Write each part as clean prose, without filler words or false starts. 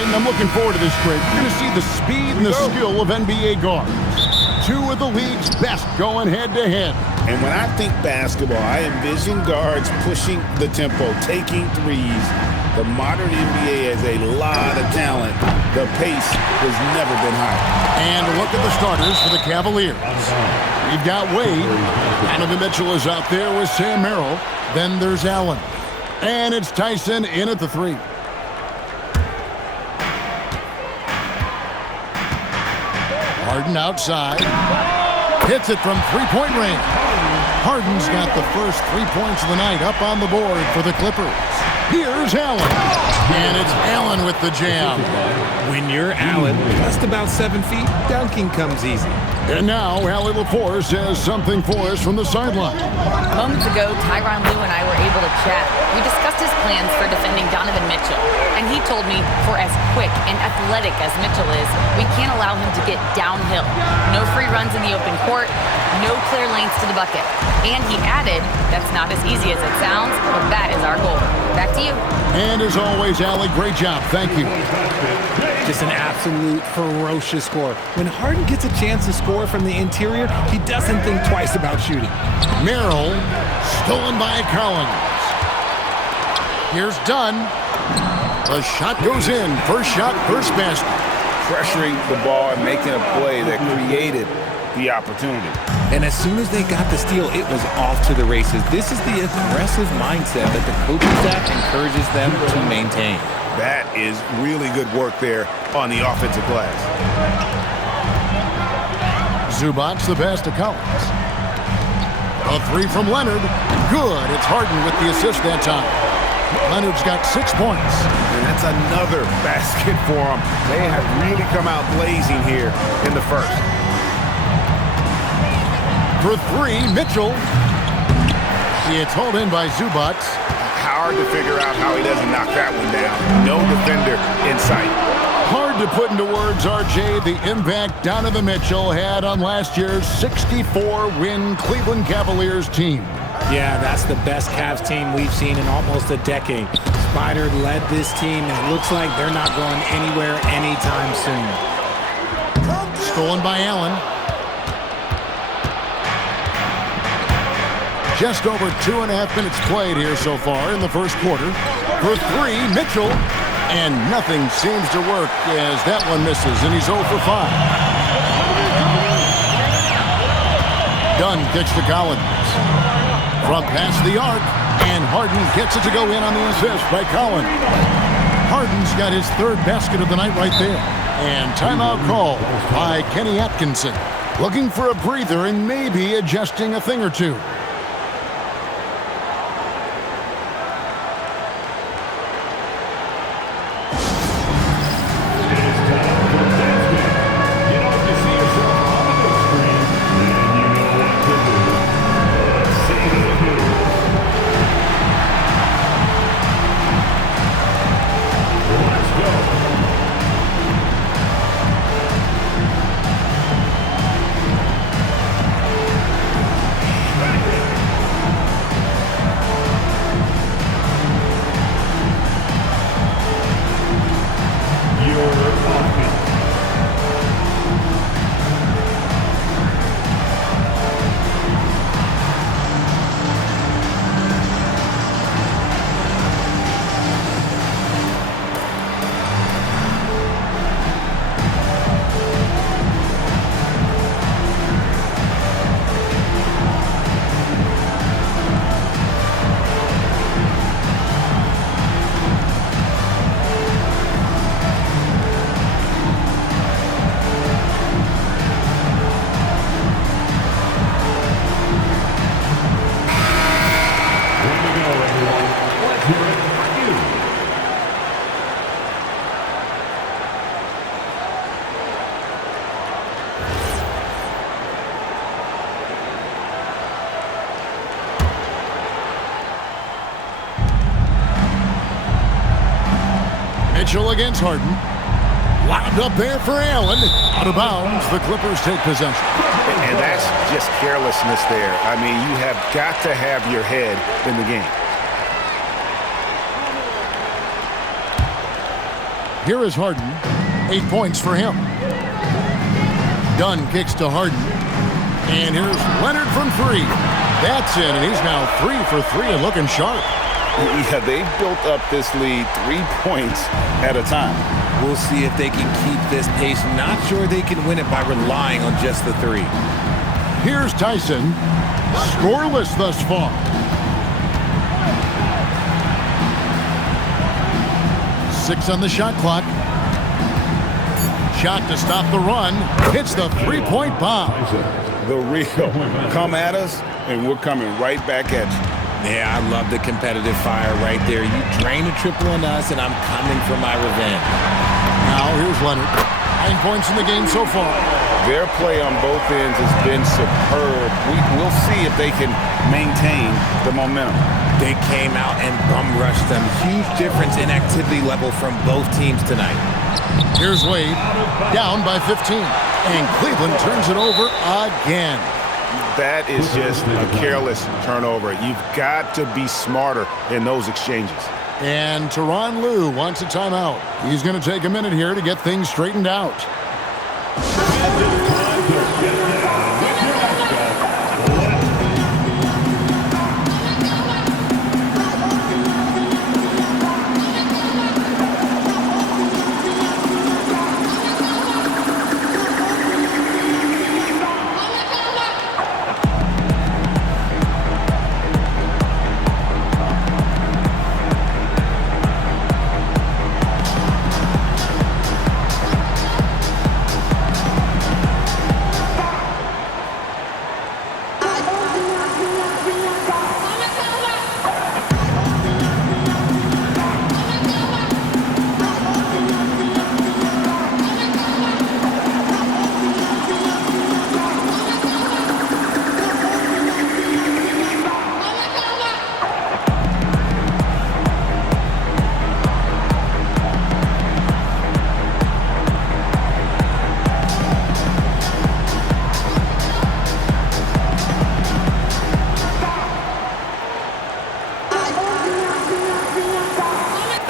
right, and I'm looking forward to this trade. You're going to see the speed and the skill of NBA guards. Two of the league's best going head-to-head. And when I think basketball, I envision guards pushing the tempo, taking threes. The modern NBA has a lot of talent. The pace has never been higher. And look at the starters for the Cavaliers. We've got Wade. Donovan Mitchell is out there with Sam Merrill. Then there's Allen. And it's Tyson in at the three. Harden outside. Hits it from three-point range. Harden's got the first 3 points of the night up on the board for the Clippers. Here's Allen. And it's Allen with the jam. When you're Allen, just about 7 feet, dunking comes easy. And now, Allie LaForce has something for us from the sideline. Moments ago, Tyronn Lue and I were able to chat. We discussed his plans for defending Donovan Mitchell. And he told me, for as quick and athletic as Mitchell is, we can't allow him to get downhill. No free runs in the open court, no clear lanes to the bucket. And he added, that's not as easy as it sounds, but that is our goal. Back to you. And as always, Allie, great job. Thank you. Just an absolute ferocious score. When Harden gets a chance to score from the interior, he doesn't think twice about shooting. Merrill, stolen by Collins. Here's Dunn. The shot goes in. First shot, first basket. Pressuring the ball and making a play that created the opportunity. And as soon as they got the steal, it was off to the races. This is the aggressive mindset that the coaching staff encourages them to maintain. That is really good work there on the offensive glass. Zubac's the best to Collins. A three from Leonard. Good. It's Harden with the assist that time. Leonard's got 6 points. And that's another basket for them. They have really come out blazing here in the first. For three, Mitchell. It's hauled in by Zubac. Hard to figure out how he doesn't knock that one down. No defender in sight. Hard to put into words, RJ, the impact Donovan Mitchell had on last year's 64-win Cleveland Cavaliers team. Yeah, that's the best Cavs team we've seen in almost a decade. Spider led this team, and it looks like they're not going anywhere anytime soon. Stolen by Allen. Just over 2.5 minutes played here so far in the first quarter. For three, Mitchell. And nothing seems to work as that one misses, and he's 0 for 5. Dunn kicks to Collins. From past the arc, and Harden gets it to go in on the assist by Collins. Harden's got his third basket of the night right there. And timeout called by Kenny Atkinson. Looking for a breather and maybe adjusting a thing or two. Mitchell against Harden. Lobbed up there for Allen. Out of bounds. The Clippers take possession. And that's just carelessness there. I mean, you have got to have your head in the game. Here is Harden. 8 points for him. Dunn kicks to Harden. And here's Leonard from 3. That's in, and he's now 3 for 3 and looking sharp. Yeah, they've built up this lead 3 points at a time. We'll see if they can keep this pace. Not sure they can win it by relying on just the 3. Here's Tyson. Scoreless thus far. 6 on the shot clock. Shot to stop the run. Hits the three-point bomb. The real. Come at us, and we're coming right back at you. Yeah, I love the competitive fire right there. You drain a triple on us, and I'm coming for my revenge. Now here's Leonard. 9 points in the game so far. Their play on both ends has been superb. We'll see if they can maintain the momentum. They came out and bum rushed them. Huge difference in activity level from both teams tonight. Here's Wade, down by 15. And Cleveland turns it over again. That is just a careless turnover. You've got to be smarter in those exchanges. And Tyronn Lue wants a timeout. He's going to take a minute here to get things straightened out.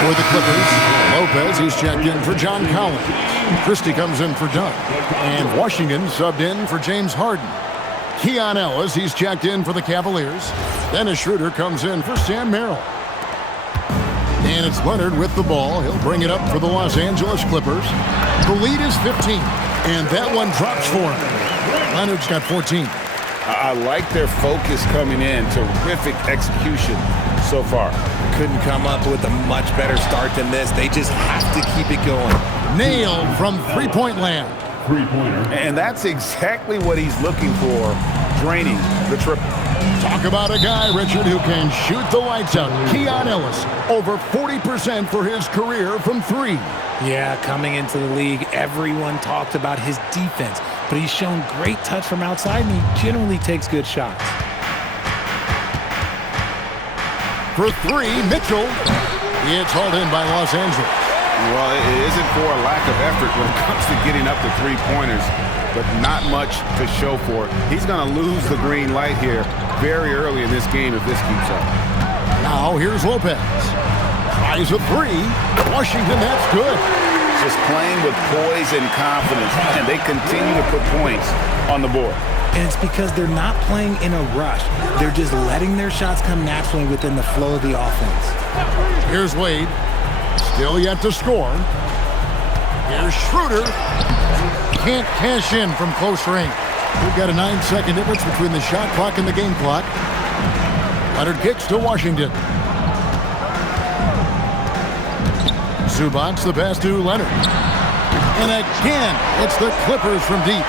For the Clippers, Lopez, he's checked in for John Collins. Christie comes in for Dunn. And Washington subbed in for James Harden. Keon Ellis, he's checked in for the Cavaliers. Dennis Schroeder comes in for Sam Merrill. And it's Leonard with the ball. He'll bring it up for the Los Angeles Clippers. The lead is 15, and that one drops for him. Leonard's got 14. I like their focus coming in. Terrific execution so far. Couldn't come up with a much better start than this. They just have to keep it going. Nailed from three-point land. Three-pointer. And that's exactly what he's looking for, draining the triple. Talk about a guy, Richard, who can shoot the lights out. Keon Ellis, over 40% for his career from 3. Yeah, coming into the league, everyone talked about his defense, but he's shown great touch from outside, and he generally takes good shots. For 3, Mitchell. It's hauled in by Los Angeles. Well, it isn't for a lack of effort when it comes to getting up to three-pointers, but not much to show for it. He's going to lose the green light here very early in this game if this keeps up. Now here's Lopez. Tries a 3. Washington, that's good. Just playing with poise and confidence, and they continue to put points on the board. And it's because they're not playing in a rush. They're just letting their shots come naturally within the flow of the offense. Here's Wade. Still yet to score. Here's Schroeder. Can't cash in from close range. We've got a 9-second difference between the shot clock and the game clock. Leonard kicks to Washington. Zubac's the pass to Leonard. And again, it's the Clippers from deep.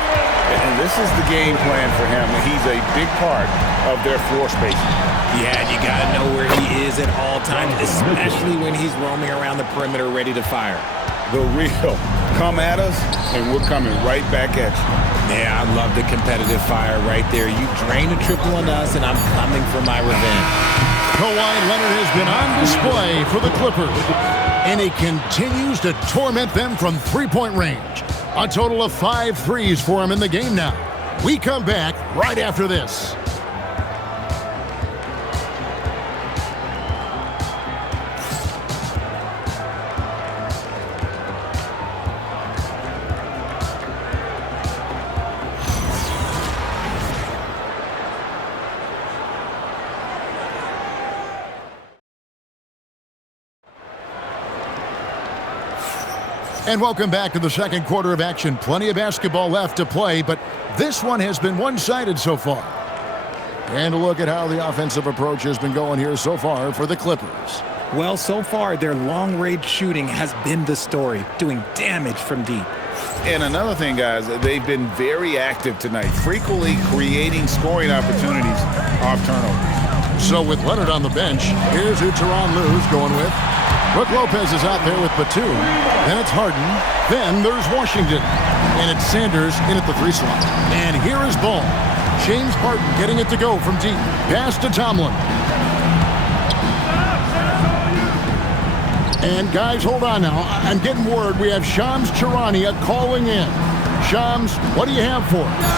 And this is the game plan for him. He's a big part of their floor spacing. Yeah, you got to know where he is at all times, especially when he's roaming around the perimeter ready to fire. The real. Come at us, and we're coming right back at you. Yeah, I love the competitive fire right there. You drain a triple on us, and I'm coming for my revenge. Kawhi Leonard has been on display for the Clippers, and he continues to torment them from three-point range. A total of 5 threes for him in the game now. We come back right after this. And welcome back to the second quarter of action. Plenty of basketball left to play, but this one has been one-sided so far. And a look at how the offensive approach has been going here so far for the Clippers. Well, so far, their long-range shooting has been the story, doing damage from deep. And another thing, guys, they've been very active tonight, frequently creating scoring opportunities off turnovers. So with Leonard on the bench, here's who Tyronn Lue's going with. Brook Lopez is out there with Batum. Then it's Harden. Then there's Washington. And it's Sanders in at the 3 slot. And here is Ball. James Harden getting it to go from deep. Pass to Tomlin. And guys, hold on now. I'm getting word we have Shams Charania calling in. Shams, what do you have for us?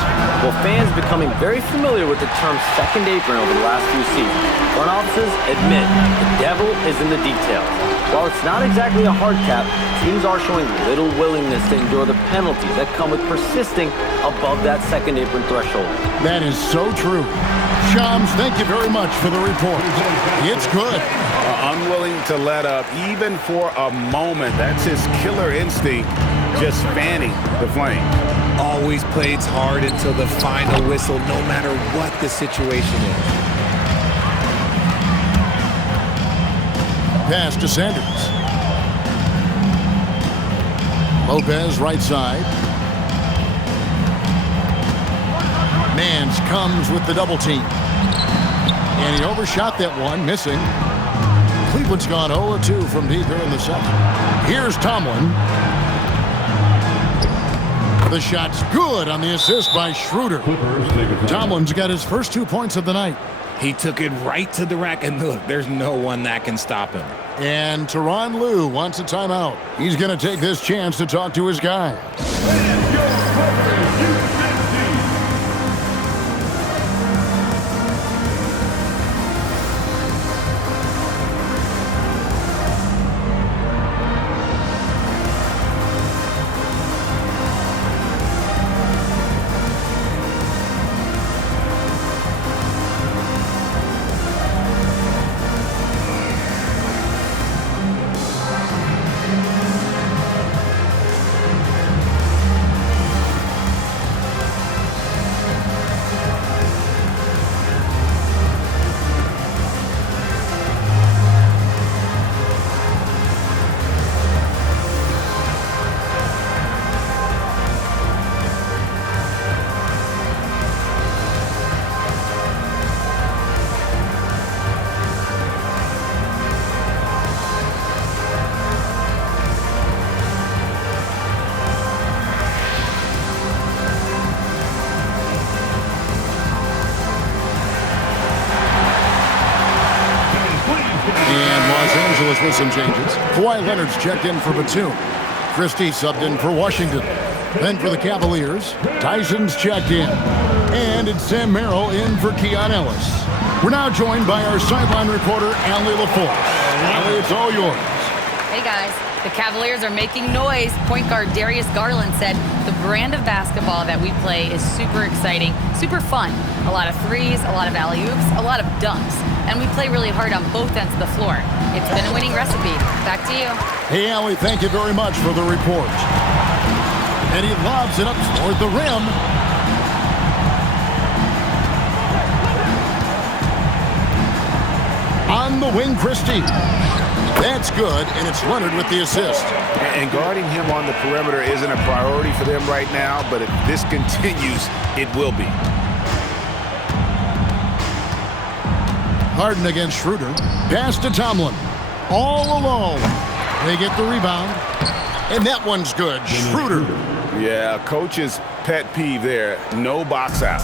Well, fans becoming very familiar with the term second apron over the last few seasons. Front offices admit the devil is in the details. While it's not exactly a hard cap, teams are showing little willingness to endure the penalties that come with persisting above that second apron threshold. That is so true. Shams, thank you very much for the report. It's good. Unwilling to let up even for a moment. That's his killer instinct, just fanning the flame. Always plays hard until the final whistle, no matter what the situation is. Pass to Sanders. Lopez right side. Mans comes with the double team. And he overshot that one, missing. Cleveland's gone 0-2 from deep here in the second. Here's Tomlin. The shot's good on the assist by Schroeder. Tomlin's got his first 2 points of the night. He took it right to the rack, and look, there's no one that can stop him. And Tyronn Lue wants a timeout. He's going to take this chance to talk to his guys. With some changes. Kawhi Leonard's checked in for Batum. Christie subbed in for Washington. Then for the Cavaliers, Tyson's checked in. And it's Sam Merrill in for Keon Ellis. We're now joined by our sideline reporter, Allie LaForce. Allie, it's all yours. Hey, guys. The Cavaliers are making noise. Point guard Darius Garland said the brand of basketball that we play is super exciting, super fun. A lot of threes, a lot of alley-oops, a lot of dunks. And we play really hard on both ends of the floor. It's been a winning recipe. Back to you. Hey, Allie, thank you very much for the report. And he lobs it up toward the rim. On the wing, Christie. That's good, and it's Leonard with the assist. And guarding him on the perimeter isn't a priority for them right now, but if this continues, it will be. Harden against Schroeder. Pass to Tomlin. All alone. They get the rebound. And that one's good. Schroeder. Yeah, coach's pet peeve there. No box out.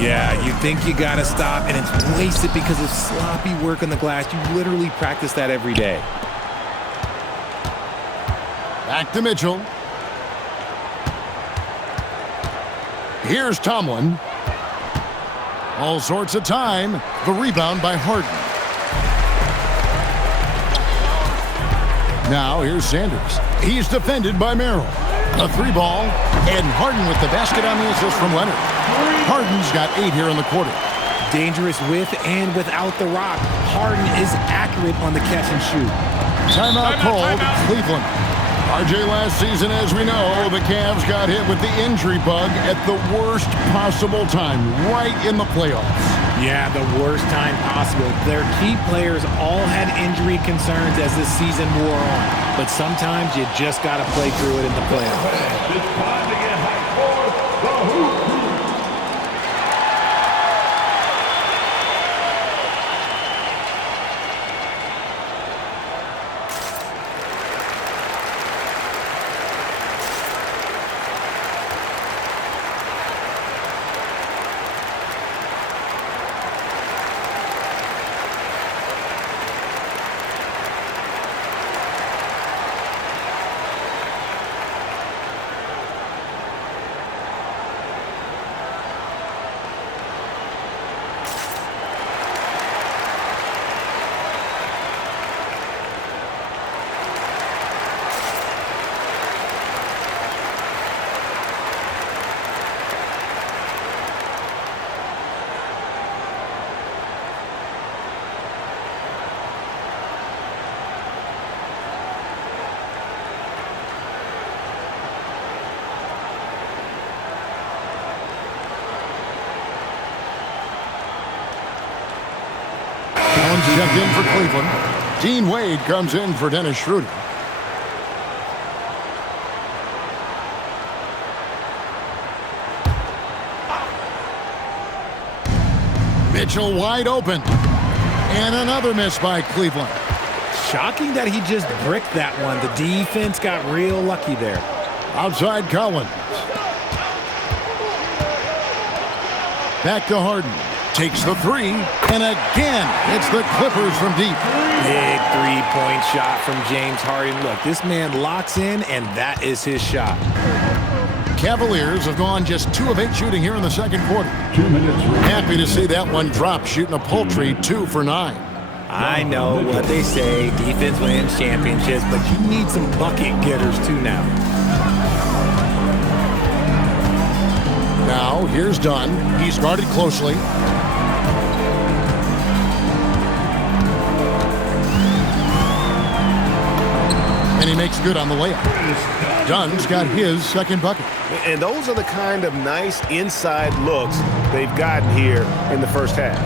Yeah, you think you got to stop, and it's wasted because of sloppy work on the glass. You literally practice that every day. Back to Mitchell. Here's Tomlin. All sorts of time. The rebound by Harden. Now here's Sanders. He's defended by Merrill. A 3-ball. And Harden with the basket on the assist from Leonard. Harden's got 8 here in the quarter. Dangerous with and without the rock. Harden is accurate on the catch and shoot. Timeout called. Cleveland. RJ, last season, as we know, the Cavs got hit with the injury bug at the worst possible time, right in the playoffs. Yeah, the worst time possible. Their key players all had injury concerns as the season wore on. But sometimes you just got to play through it in the playoffs. It's time to get hyped for the hoop. Collins checked in for Cleveland. Dean Wade comes in for Dennis Schroeder. Mitchell wide open. And another miss by Cleveland. Shocking that he just bricked that one. The defense got real lucky there. Outside Collins. Back to Harden. Takes the three. And again, it's the Clippers from deep. Big three-point shot from James Harden. Look, this man locks in, and that is his shot. Cavaliers have gone just 2 of 8 shooting here in the second quarter. 2 minutes. Happy to see that one drop, shooting a paltry 2 for 9. I know what they say, defense wins championships, but you need some bucket getters too now. Now, here's Dunn. He's guarded closely. And he makes good on the layup. Dunn's got his second bucket. And those are the kind of nice inside looks they've gotten here in the first half.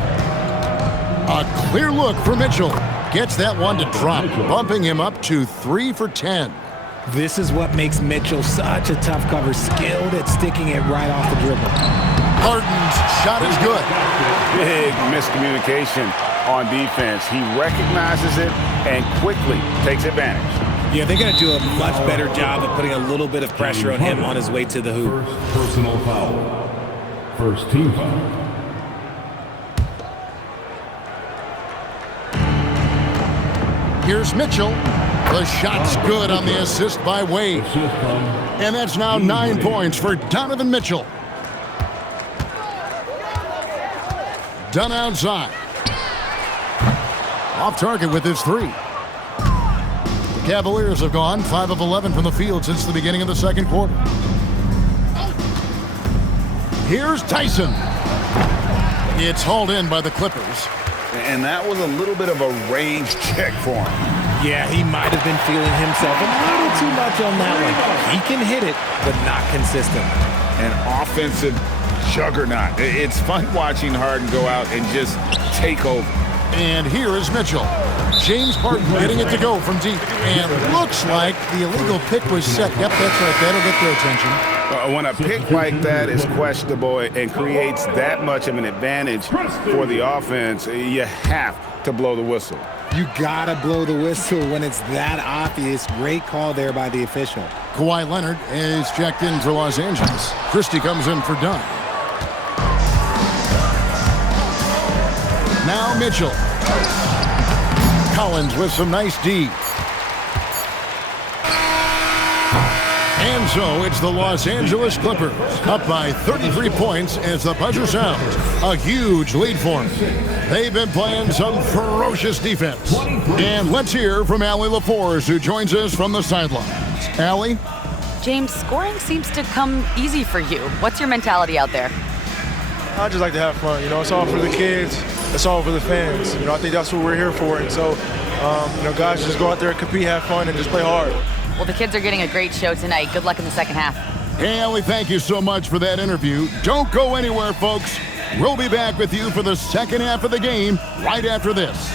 A clear look for Mitchell. Gets that one to drop, bumping him up to 3 for 10. This is what makes Mitchell such a tough cover, skilled at sticking it right off the dribble. Harden's shot is good. Big miscommunication on defense. He recognizes it and quickly takes advantage. Yeah, they're going to do a much better job of putting a little bit of pressure on him on his way to the hoop. First personal foul. First team foul. Here's Mitchell. The shot's good on the assist by Wade. And that's now 9 points for Donovan Mitchell. Dunn outside. Off target with his 3. The Cavaliers have gone 5 of 11 from the field since the beginning of the second quarter. Here's Tyson. It's hauled in by the Clippers. And that was a little bit of a range check for him. Yeah, he might have been feeling himself a little too much on that one. He can hit it, but not consistent. An offensive juggernaut. It's fun watching Harden go out and just take over. And here is Mitchell. James Harden getting it to go from deep. And looks like the illegal pick was set. Yep, that's right. That'll get their attention. When a pick like that is questionable and creates that much of an advantage for the offense, you have to blow the whistle. You gotta blow the whistle when it's that obvious. Great call there by the official. Kawhi Leonard is checked in for Los Angeles. Christie comes in for Dunn. Now Mitchell. Collins with some nice D. And so it's the Los Angeles Clippers up by 33 points as the buzzer sounds. A huge lead for them. They've been playing some ferocious defense. And let's hear from Allie LaForce, who joins us from the sidelines. Allie? James, scoring seems to come easy for you. What's your mentality out there? I just like to have fun. You know, it's all for the kids. It's all for the fans. You know, I think that's what we're here for. And so, you know, guys just go out there and compete, have fun, and just play hard. Well, the kids are getting a great show tonight. Good luck in the second half. Hey, Ellie, thank you so much for that interview. Don't go anywhere, folks. We'll be back with you for the second half of the game right after this.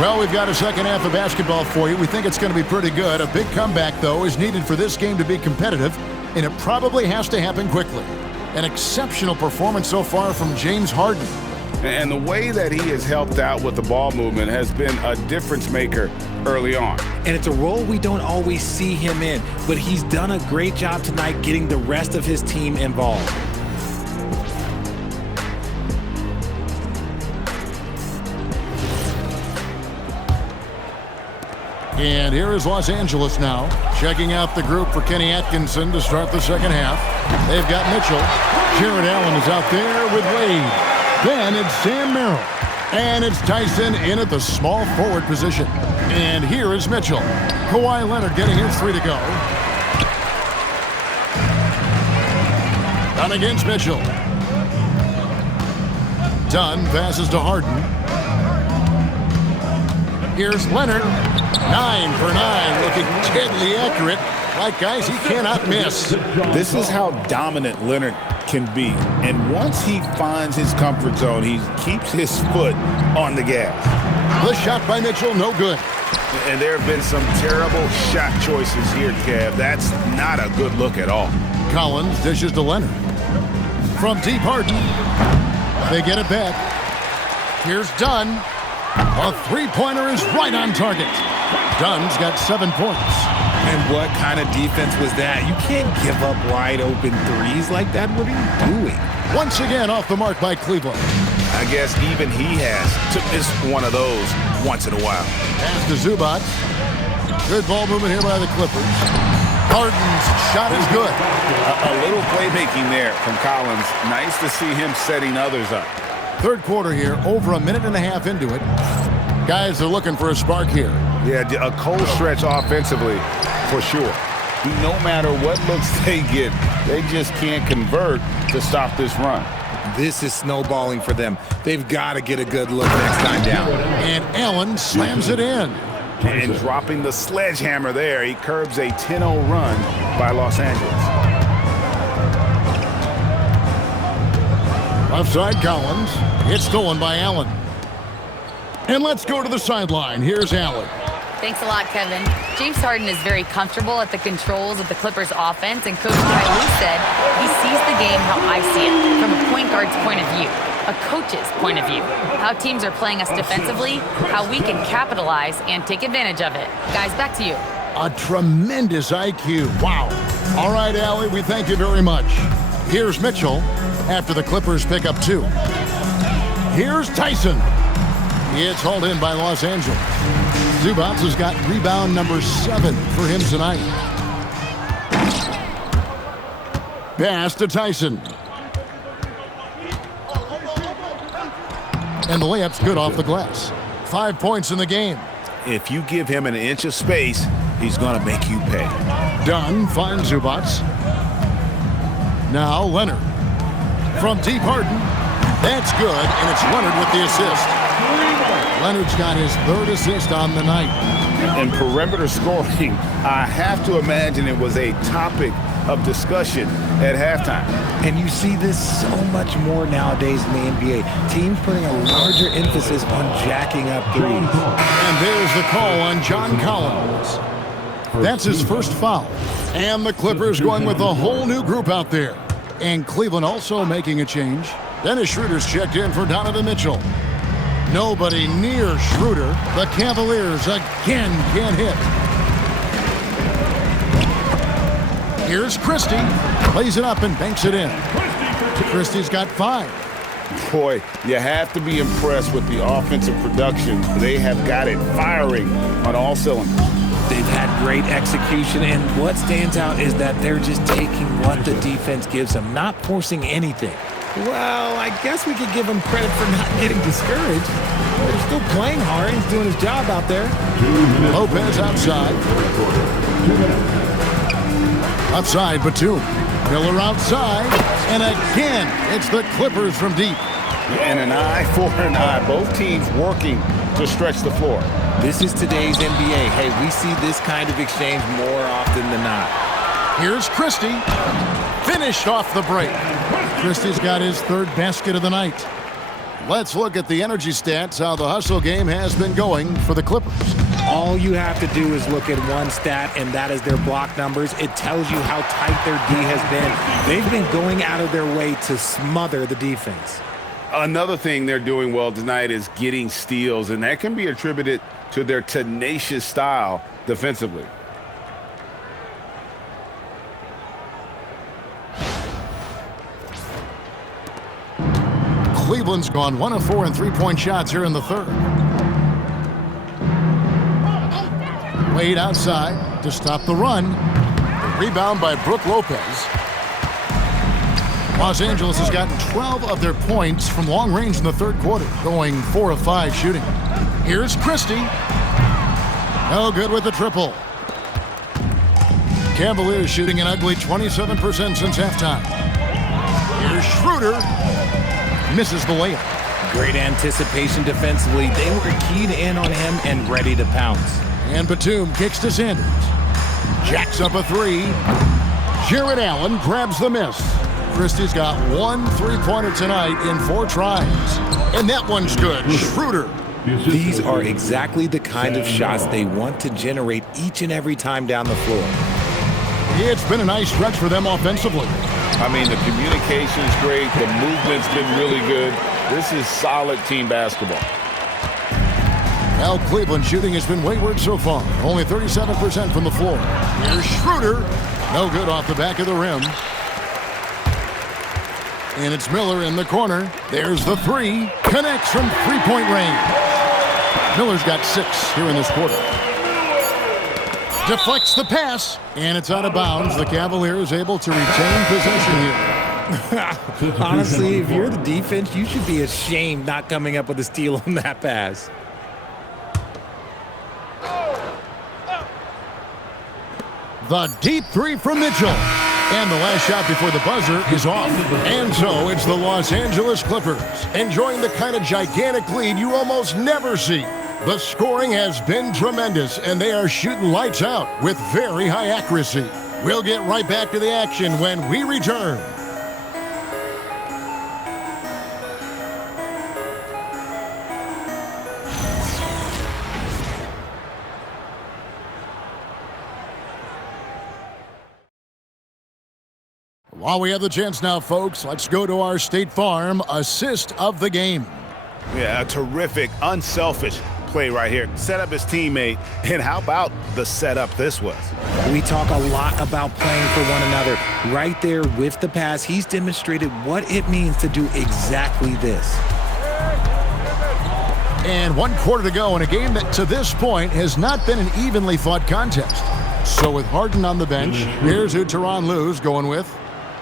Well, we've got a second half of basketball for you. We think it's going to be pretty good. A big comeback, though, is needed for this game to be competitive, and it probably has to happen quickly. An exceptional performance so far from James Harden. And the way that he has helped out with the ball movement has been a difference maker early on. And it's a role we don't always see him in, but he's done a great job tonight getting the rest of his team involved. And here is Los Angeles now, checking out the group for Kenny Atkinson to start the second half. They've got Mitchell. Jared Allen is out there with Wade. Then it's Sam Merrill. And it's Tyson in at the small forward position. And here is Mitchell. Kawhi Leonard getting his three to go. Dunn against Mitchell. Dunn passes to Harden. Here's Leonard. 9 for 9, looking deadly accurate. Like, guys, he cannot miss. This is how dominant Leonard can be. And once he finds his comfort zone, he keeps his foot on the gas. The shot by Mitchell, no good. And there have been some terrible shot choices here, Kev. That's not a good look at all. Collins dishes to Leonard. From deep, Harden. They get it back. Here's Dunn. A three-pointer is right on target. Dunn's got 7 points. And what kind of defense was that? You can't give up wide open threes like that. What are you doing? Once again off the mark by Cleveland. I guess even he has to miss one of those once in a while. Pass to Zubac. Good ball movement here by the Clippers. Harden's shot is good. A little playmaking there from Collins. Nice to see him setting others up. Third quarter here, over a minute and a half into it. Guys are looking for a spark here. Yeah, a cold stretch offensively, for sure. No matter what looks they get, they just can't convert to stop this run. This is snowballing for them. They've got to get a good look next time down. And Allen slams it in. And dropping the sledgehammer there, he curbs a 10-0 run by Los Angeles. Left side, Collins. It's stolen by Allen. And let's go to the sideline. Here's Allen. Thanks a lot, Kevin. James Harden is very comfortable at the controls of the Clippers offense, and Coach Ty said he sees the game how I see it, from a point guard's point of view, a coach's point of view, how teams are playing us defensively, how we can capitalize and take advantage of it. Guys, back to you. A tremendous IQ. Wow. All right, Allie, we thank you very much. Here's Mitchell after the Clippers pick up 2. Here's Tyson. It's hauled in by Los Angeles. Zubac has got rebound number 7 for him tonight. Pass to Tyson. And the layup's good off the glass. 5 points in the game. If you give him an inch of space, he's going to make you pay. Dunn finds Zubac. Now Leonard. From deep, Harden. That's good, and it's Leonard with the assist. Leonard's got his 3rd assist on the night. And perimeter scoring, I have to imagine it was a topic of discussion at halftime. And you see this so much more nowadays in the NBA. Teams putting a larger emphasis on jacking up threes. And there's the call on John Collins. That's his first foul. And the Clippers going with a whole new group out there. And Cleveland also making a change. Dennis Schroeder's checked in for Donovan Mitchell. Nobody near Schroeder. The Cavaliers again can't hit. Here's Christie. Plays it up and banks it in. Christie's got 5. Boy, you have to be impressed with the offensive production. They have got it firing on all cylinders. They've had great execution, and what stands out is that they're just taking what the defense gives them, not forcing anything. Well, I guess we could give him credit for not getting discouraged. They're still playing hard. He's doing his job out there. Lopez outside. Outside, Batum. Miller outside. And again, it's the Clippers from deep. And an eye for an eye. Both teams working to stretch the floor. This is today's NBA. Hey, we see this kind of exchange more often than not. Here's Christie. Finished off the break. Christie's got his 3rd basket of the night. Let's look at the energy stats, how the hustle game has been going for the Clippers. All you have to do is look at one stat, and that is their block numbers. It tells you how tight their D has been. They've been going out of their way to smother the defense. Another thing they're doing well tonight is getting steals, and that can be attributed to their tenacious style defensively. Cleveland's gone 1 of 4 in three-point shots here in the 3rd. Wade outside to stop the run. The rebound by Brook Lopez. Los Angeles has gotten 12 of their points from long range in the 3rd quarter, going 4 of 5 shooting. Here's Christie. No good with the triple. Cavaliers shooting an ugly 27% since halftime. Here's Schroeder. Misses the layup. Great anticipation defensively. They were keyed in on him and ready to pounce. And Batum kicks to Sanders. Jacks up a 3. Jared Allen grabs the miss. Christie's got 1 3-pointer tonight in 4 tries. And that one's good. Schroeder. These are exactly the kind of shots they want to generate each and every time down the floor. It's been a nice stretch for them offensively. I mean, the communication's great. The movement's been really good. This is solid team basketball. Well, Cleveland shooting has been wayward so far. Only 37% from the floor. Here's Schroeder. No good off the back of the rim. And it's Miller in the corner. There's the 3. Connects from 3-point range. Miller's got 6 here in this quarter. Deflects the pass, and it's out of bounds. The Cavaliers able to retain possession here. Honestly, if you're the defense, you should be ashamed not coming up with a steal on that pass. The deep 3 from Mitchell. And the last shot before the buzzer is off. And so it's the Los Angeles Clippers enjoying the kind of gigantic lead you almost never see. The scoring has been tremendous, and they are shooting lights out with very high accuracy. We'll get right back to the action when we return. While we have the chance now, folks, let's go to our State Farm assist of the game. Yeah, a terrific, unselfish play right here. Set up his teammate, and how about the setup this was? We talk a lot about playing for one another. Right there with the pass, he's demonstrated what it means to do exactly this. And 1 quarter to go in a game that to this point has not been an evenly fought contest. So with Harden on the bench, here's who Tyronn Lue's going with.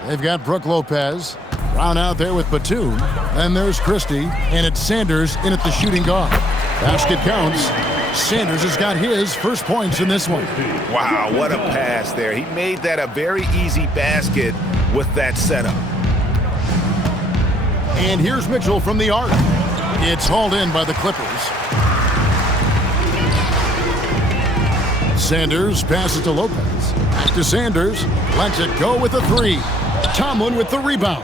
They've got Brook Lopez. Brown out there with Batum. Then there's Christie, and it's Sanders in at the shooting guard. Basket counts. Sanders has got his first points in this one. Wow, what a pass there. He made that a very easy basket with that setup. And here's Mitchell from the arc. It's hauled in by the Clippers. Sanders passes to Lopez. Back to Sanders. Lets it go with a 3. Tomlin with the rebound.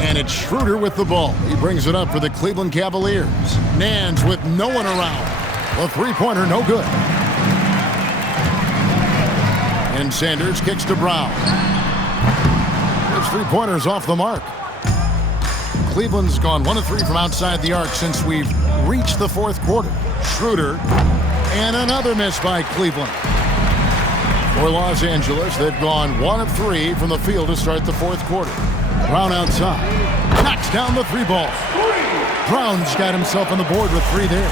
And it's Schroeder with the ball. He brings it up for the Cleveland Cavaliers. Nance with no one around. The 3-pointer, no good. And Sanders kicks to Brown. His 3-pointer's off the mark. Cleveland's gone 1 of 3 from outside the arc since we've reach the fourth quarter. Schroeder, and another miss by Cleveland. For Los Angeles, they've gone 1 of 3 from the field to start the fourth quarter. Brown outside, knocks down the 3 ball. Brown's got himself on the board with 3 there.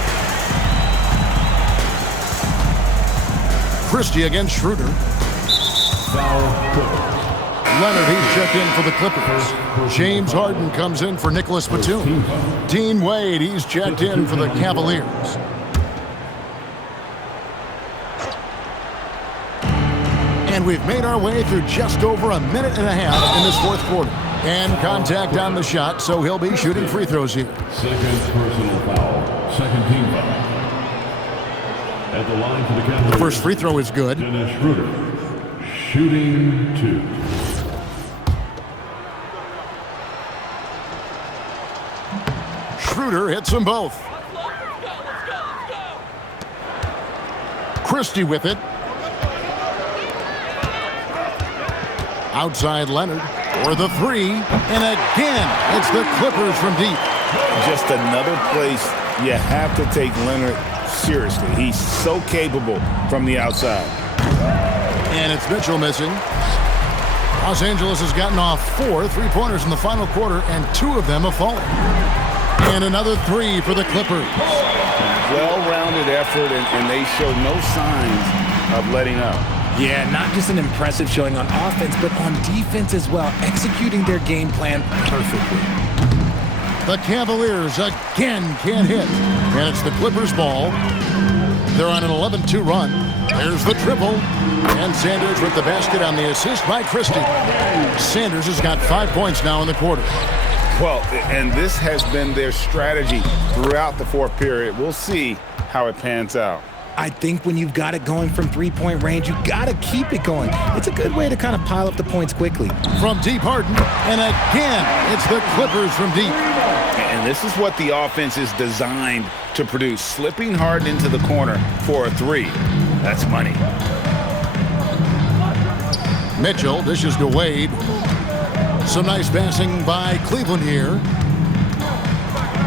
Christie against Schroeder. Leonard, he's checked in for the Clippers. James Harden comes in for Nicholas Batum. Dean Wade, he's checked in for the Cavaliers. And we've made our way through just over a minute and a half in this fourth quarter. And contact on the shot, so he'll be shooting free throws here. Second personal foul. Second team foul. At the line for the Cavaliers. The first free throw is good. Dennis Schroeder. Shooting 2. Schroeder hits them both. Christie with it. Outside Leonard for the 3. And again, it's the Clippers from deep. Just another place you have to take Leonard seriously. He's so capable from the outside. And it's Mitchell missing. Los Angeles has gotten off 4 3-pointers in the final quarter, and 2 of them have fallen. And another 3 for the Clippers. Well-rounded effort, and they show no signs of letting up. Yeah, not just an impressive showing on offense, but on defense as well, executing their game plan perfectly. The Cavaliers again can't hit. And it's the Clippers' ball. They're on an 11-2 run. There's the triple. And Sanders with the basket on the assist by Christie. Sanders has got 5 points now in the quarter. Well, and this has been their strategy throughout the fourth period. We'll see how it pans out. I think when you've got it going from three-point range, you got to keep it going. It's a good way to kind of pile up the points quickly. From deep, Harden, and again, it's the Clippers from deep. And this is what the offense is designed to produce. Slipping Harden into the corner for a 3. That's money. Mitchell dishes to Wade. Some nice passing by Cleveland here.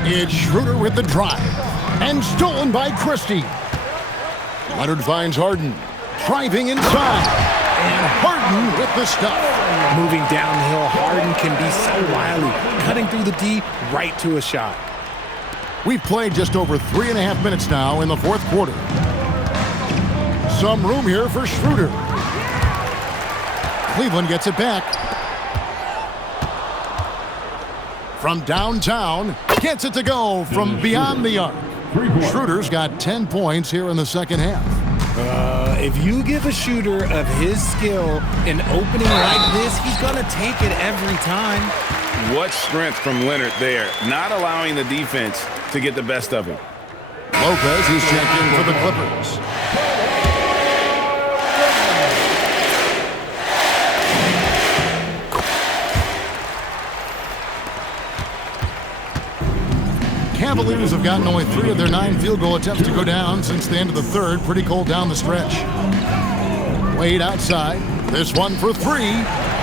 It's Schroeder with the drive. And stolen by Christie. Leonard finds Harden. Driving inside. And Harden with the stuff. Moving downhill, Harden can be so wily. Cutting through the D, right to a shot. We've played just over 3.5 minutes now in the fourth quarter. Some room here for Schroeder. Cleveland gets it back. From downtown, gets it to go from beyond the arc. Schroeder's got 10 points here in the second half. If you give a shooter of his skill an opening like this, he's going to take it every time. What strength from Leonard there, not allowing the defense to get the best of him. Lopez is checked in for the Clippers. Cavaliers have gotten only 3 of their 9 field goal attempts to go down since the end of the third. Pretty cold down the stretch. Wade outside. This one for 3.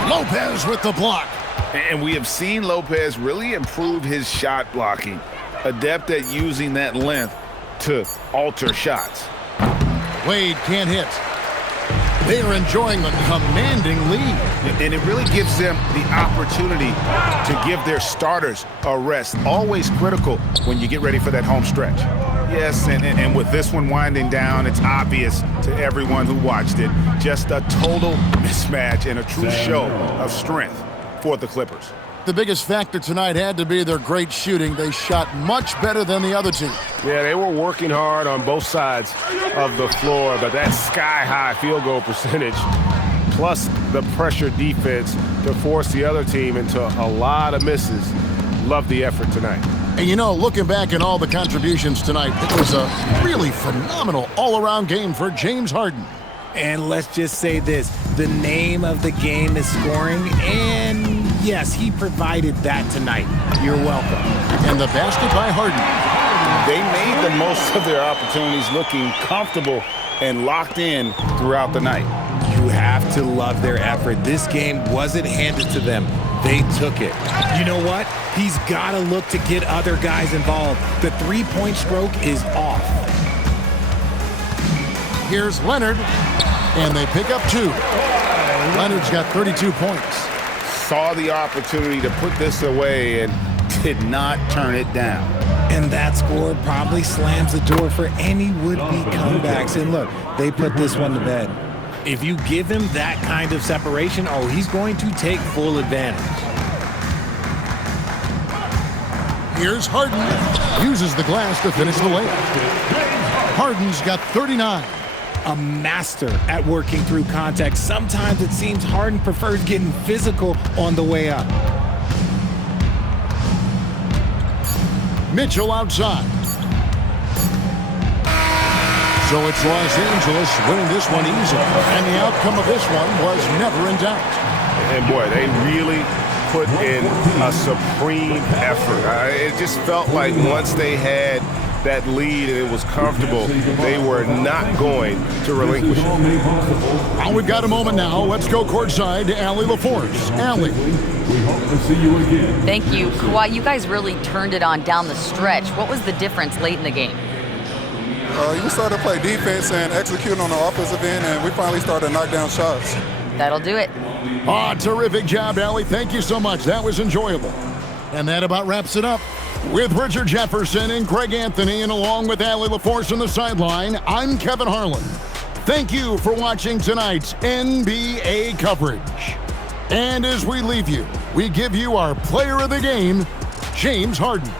Lopez with the block. And we have seen Lopez really improve his shot blocking. Adept at using that length to alter shots. Wade can't hit. They are enjoying the commanding lead. And it really gives them the opportunity to give their starters a rest. Always critical when you get ready for that home stretch. Yes, and with this one winding down, it's obvious to everyone who watched it. Just a total mismatch and a true show of strength for the Clippers. The biggest factor tonight had to be their great shooting. They shot much better than the other team. Yeah, they were working hard on both sides of the floor, but that sky-high field goal percentage plus the pressure defense to force the other team into a lot of misses. Love the effort tonight. And you know, looking back at all the contributions tonight, it was a really phenomenal all-around game for James Harden. And let's just say this, the name of the game is scoring, and yes, he provided that tonight. You're welcome. And the basket by Harden. They made the most of their opportunities, looking comfortable and locked in throughout the night. You have to love their effort. This game wasn't handed to them. They took it. You know what? He's got to look to get other guys involved. The three-point stroke is off. Here's Leonard, and they pick up 2. Leonard's got 32 points. Saw the opportunity to put this away and did not turn it down. And that score probably slams the door for any would-be comebacks. And look, they put this one to bed. If you give him that kind of separation, oh, he's going to take full advantage. Here's Harden. Uses the glass to finish the layup. Harden's got 39. A master at working through contact. Sometimes it seems Harden prefers getting physical on the way up. Mitchell outside. So it's Los Angeles winning this one easily. And the outcome of this one was never in doubt. And boy, they really put in a supreme effort. It just felt like once they had that lead and it was comfortable, they were not going to relinquish it. Well, we've got a moment now. Let's go courtside to Allie LaForce. Allie. We hope to see you again. Thank you. Kawhi, you guys really turned it on down the stretch. What was the difference late in the game? You started to play defense and execute on the offensive end, and we finally started to knock down shots. That'll do it. Terrific job, Allie. Thank you so much. That was enjoyable. And that about wraps it up. With Richard Jefferson and Greg Anthony, and along with Allie LaForce on the sideline, I'm Kevin Harlan. Thank you for watching tonight's NBA coverage. And as we leave you, we give you our player of the game, James Harden.